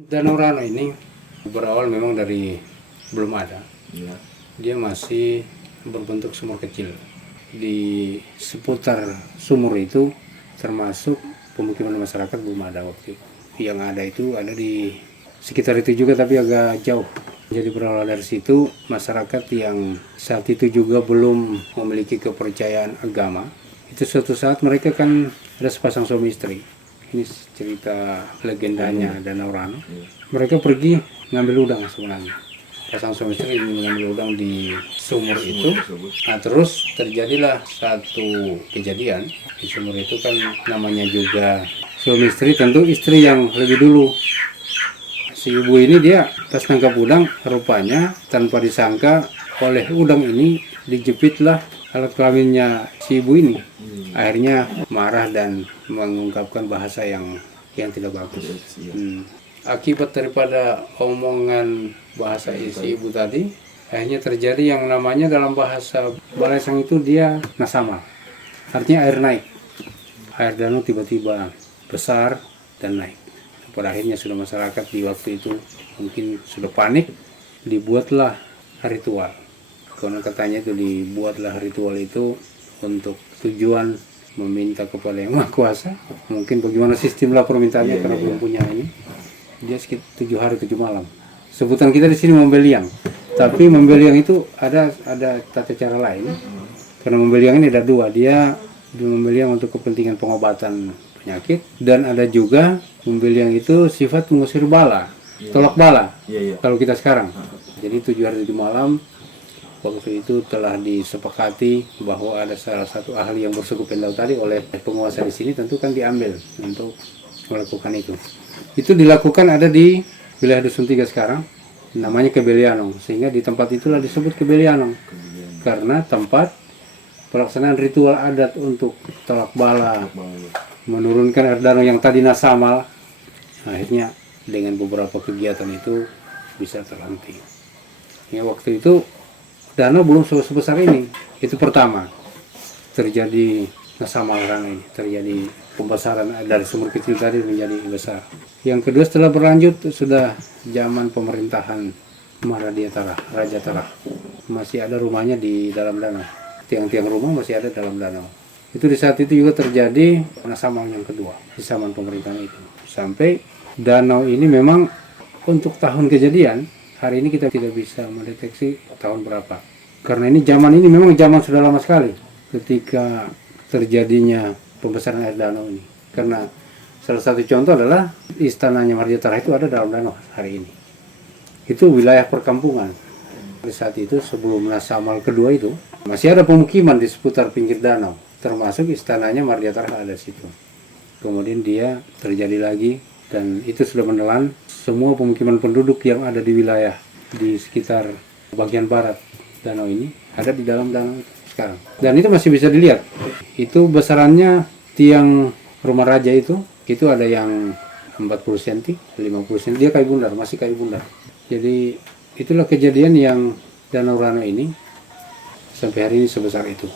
Danau Rano ini berawal memang dari belum ada. Ya. Dia masih berbentuk sumur kecil. Di seputar sumur itu termasuk pemukiman masyarakat belum ada waktu itu. Yang ada itu ada di sekitar itu juga tapi agak jauh. Jadi berawal dari situ masyarakat yang saat itu juga belum memiliki kepercayaan agama. Itu suatu saat mereka kan ada sepasang suami istri. Ini cerita legendanya Danau Rano. Mereka pergi ngambil udang sebenarnya. Pasang suami istri ini mengambil udang di sumur itu. Nah terus terjadilah satu kejadian. Di sumur itu kan namanya juga suami istri, tentu istri yang lebih dulu. Si ibu ini dia pas nangkap udang, rupanya tanpa disangka oleh udang ini dijepitlah alat kelaminnya si ibu ini. Akhirnya marah dan mengungkapkan bahasa yang tidak bagus. Akibat daripada omongan bahasa si ibu tadi, akhirnya terjadi yang namanya dalam bahasa Balaisang itu dia nasama. Artinya air naik. Air danau tiba-tiba besar dan naik. Pada akhirnya sudah masyarakat di waktu itu mungkin sudah panik, dibuatlah ritual. Karena katanya itu dibuatlah ritual itu untuk tujuan meminta kepada Yang Maha Kuasa. Mungkin bagaimana sistem lah permintaannya karena belum punya ini. Dia sekitar 7 hari 7 malam. Sebutan kita di sini membeliang. Tapi membeliang itu ada tata cara lain. Karena membeliang ini ada dua. Dia membeliang untuk kepentingan pengobatan penyakit dan ada juga membeliang itu sifat mengusir bala, tolak bala. Kalau kita sekarang. Jadi 7 hari 7 malam waktu itu telah disepakati bahwa ada salah satu ahli yang bersuku Pendau tadi oleh penguasa di sini tentu kan diambil untuk melakukan itu. Itu dilakukan ada di wilayah Dusun 3 sekarang, namanya Kebelianong. Sehingga di tempat itulah disebut Kebelianong. Karena tempat pelaksanaan ritual adat untuk tolak bala, menurunkan air danau yang tadi nasamal. Akhirnya dengan beberapa kegiatan itu bisa terhenti. Ya waktu itu danau belum sebesar ini. Itu pertama terjadi nasamal rano ini, terjadi pembesaran dari sumur kecil tadi menjadi besar. Yang kedua setelah berlanjut sudah zaman pemerintahan Maharaja Tara. Masih ada rumahnya di dalam danau. Tiang-tiang rumah masih ada dalam danau. Itu di saat itu juga terjadi nasamal yang kedua di zaman pemerintahan itu. Sampai danau ini memang untuk tahun kejadian hari ini kita tidak bisa mendeteksi tahun berapa. Karena ini memang zaman sudah lama sekali ketika terjadinya pembesaran air danau ini. Karena salah satu contoh adalah istananya Maharaja Tara itu ada dalam danau hari ini. Itu wilayah perkampungan. Di saat itu sebelum nasamal kedua itu masih ada pemukiman di seputar pinggir danau. Termasuk istananya Maharaja Tara ada di situ. Kemudian dia terjadi lagi dan itu sudah menelan semua pemukiman penduduk yang ada di wilayah di sekitar bagian barat danau ini ada di dalam danau sekarang. Dan itu masih bisa dilihat. Itu besarannya tiang rumah raja itu ada yang 40 cm, 50 cm. Dia kayu bundar, masih kayu bundar. Jadi itulah kejadian yang Danau Rano ini sampai hari ini sebesar itu.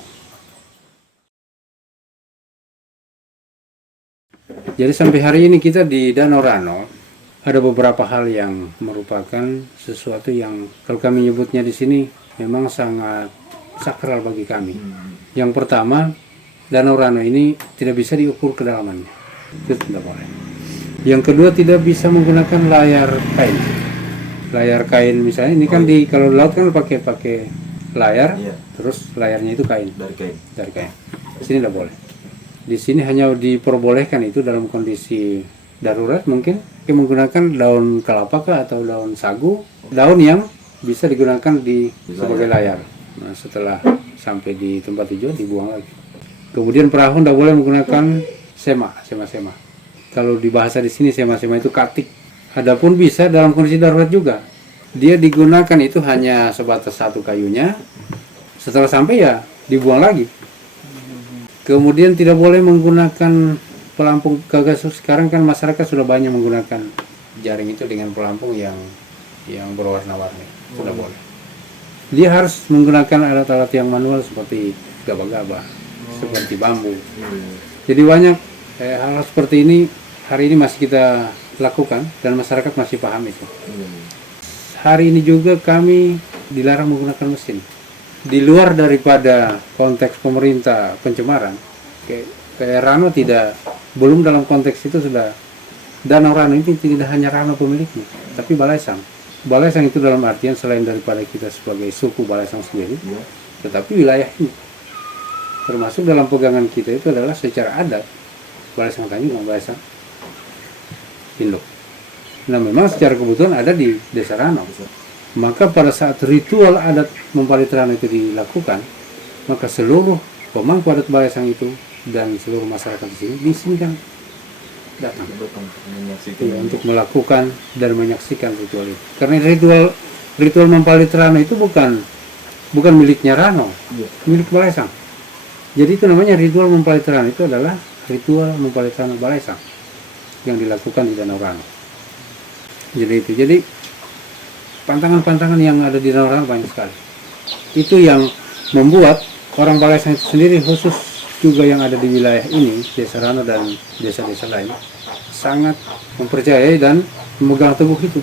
Jadi sampai hari ini kita di Danau Rano ada beberapa hal yang merupakan sesuatu yang kalau kami nyebutnya di sini memang sangat sakral bagi kami. Yang pertama, Danau Rano ini tidak bisa diukur kedalamannya. Itu tidak boleh. Yang kedua, tidak bisa menggunakan layar kain. Layar kain misalnya ini kan kalau di laut kan pakai layar, terus layarnya itu kain. Dari kain. Di sini tidak boleh. Di sini hanya diperbolehkan itu dalam kondisi darurat mungkin menggunakan daun kelapa atau daun sagu, daun yang bisa digunakan sebagai layar. Nah, setelah sampai di tempat tujuan dibuang lagi. Kemudian perahu tidak boleh menggunakan sema. Kalau di bahasa di sini sema itu katik. Adapun bisa dalam kondisi darurat juga. Dia digunakan itu hanya sebatas satu kayunya. Setelah sampai ya dibuang lagi. Kemudian tidak boleh menggunakan pelampung gagas. Sekarang kan masyarakat sudah banyak menggunakan jaring itu dengan pelampung yang berwarna-warni. Sudah boleh. Dia harus menggunakan alat-alat yang manual seperti gabah-gabah, seperti bambu. Jadi banyak hal seperti ini hari ini masih kita lakukan dan masyarakat masih paham itu. Hari ini juga kami dilarang menggunakan mesin. Di luar daripada konteks pemerintah pencemaran, kayak Rano belum dalam konteks itu sudah, Danau Rano ini tidak hanya Rano pemiliknya, tapi Balaisang. Balaisang itu dalam artian selain daripada kita sebagai suku Balaisang sendiri, tetapi wilayah ini. Termasuk dalam pegangan kita itu adalah secara adat, Balaisang Tanjung dan Balaisang Induk. Nah memang secara kebetulan ada di Desa Rano. Maka pada saat ritual adat Mempali Trano itu dilakukan, maka seluruh pemangku adat Balaisang itu dan seluruh masyarakat di sini diizinkan datang untuk melakukan dan menyaksikan ritual itu. Karena ritual Mempali Trano itu bukan miliknya Rano, milik Balaisang. Jadi itu namanya ritual Mempali Trano, itu adalah ritual Mempali Trano Balaisang yang dilakukan di Danau Rano. Jadi pantangan-pantangan yang ada di Danau Rano banyak sekali. Itu yang membuat orang Balaisang itu sendiri, khusus juga yang ada di wilayah ini, Desa Rano dan desa-desa lain, sangat mempercayai dan memegang teguh itu.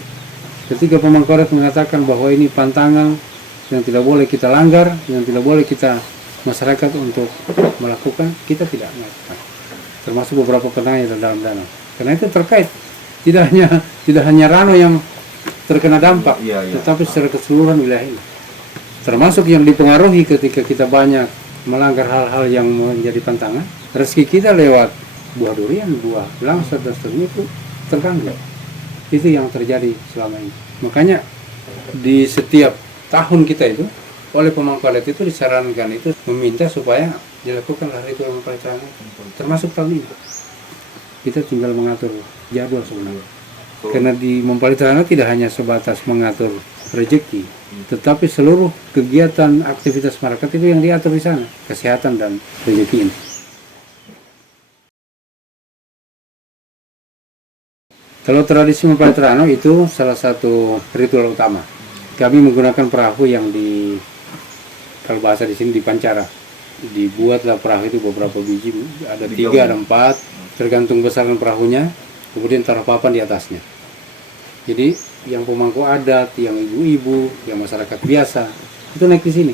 Ketika pemangku adat mengatakan bahwa ini pantangan yang tidak boleh kita langgar, yang tidak boleh kita masyarakat untuk melakukan, kita tidak melakukan. Termasuk beberapa pantangan yang ada dalam danau. Karena itu terkait tidak hanya Rano yang terkena dampak, tetapi secara keseluruhan wilayah ini. Termasuk yang dipengaruhi ketika kita banyak melanggar hal-hal yang menjadi pantangan, rezeki kita lewat buah durian, buah langsat dan seterusnya itu terganggu. Itu yang terjadi selama ini. Makanya di setiap tahun kita itu oleh pemangku adat itu disarankan itu meminta supaya dilakukanlah ritual Mempali Trano, termasuk tahun ini. Kita tinggal mengatur jadwal sebenarnya. Karena di Mempali Trano tidak hanya sebatas mengatur rezeki, tetapi seluruh kegiatan aktivitas masyarakat itu yang diatur di sana, kesehatan dan rezeki ini. Kalau tradisi Mempali Trano itu salah satu ritual utama. Kami menggunakan perahu yang kalau bahasa di sini dipancara. Dibuatlah perahu itu beberapa biji, ada 3, ada 4, tergantung besaran perahunya. Kemudian taruh papan di atasnya. Jadi yang pemangku adat, yang ibu-ibu, yang masyarakat biasa itu naik di sini.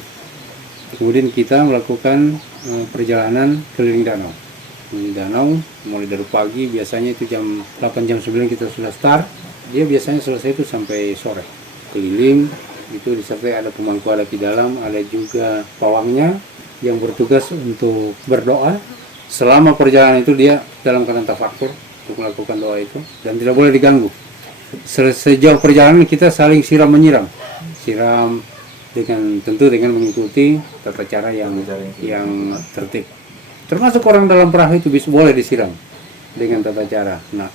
Kemudian kita melakukan perjalanan keliling danau. Di danau mulai dari pagi, biasanya itu jam 8 jam 9 kita sudah start. Dia biasanya selesai itu sampai sore. Keliling itu disertai ada pemangku adat di dalam, ada juga pawangnya yang bertugas untuk berdoa. Selama perjalanan itu dia dalam keadaan tafakur untuk melakukan doa itu dan tidak boleh diganggu. Sejauh perjalanan kita saling siram menyiram, tentu dengan mengikuti tata cara yang tertib. Termasuk orang dalam perahu itu boleh disiram dengan tata cara. Nah,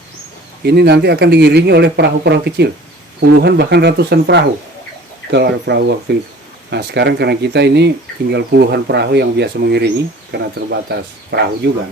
ini nanti akan diiringi oleh perahu-perahu kecil, puluhan bahkan ratusan perahu kalau ada perahu waktu itu. Nah sekarang karena kita ini tinggal puluhan perahu yang biasa mengiringi karena terbatas perahu juga.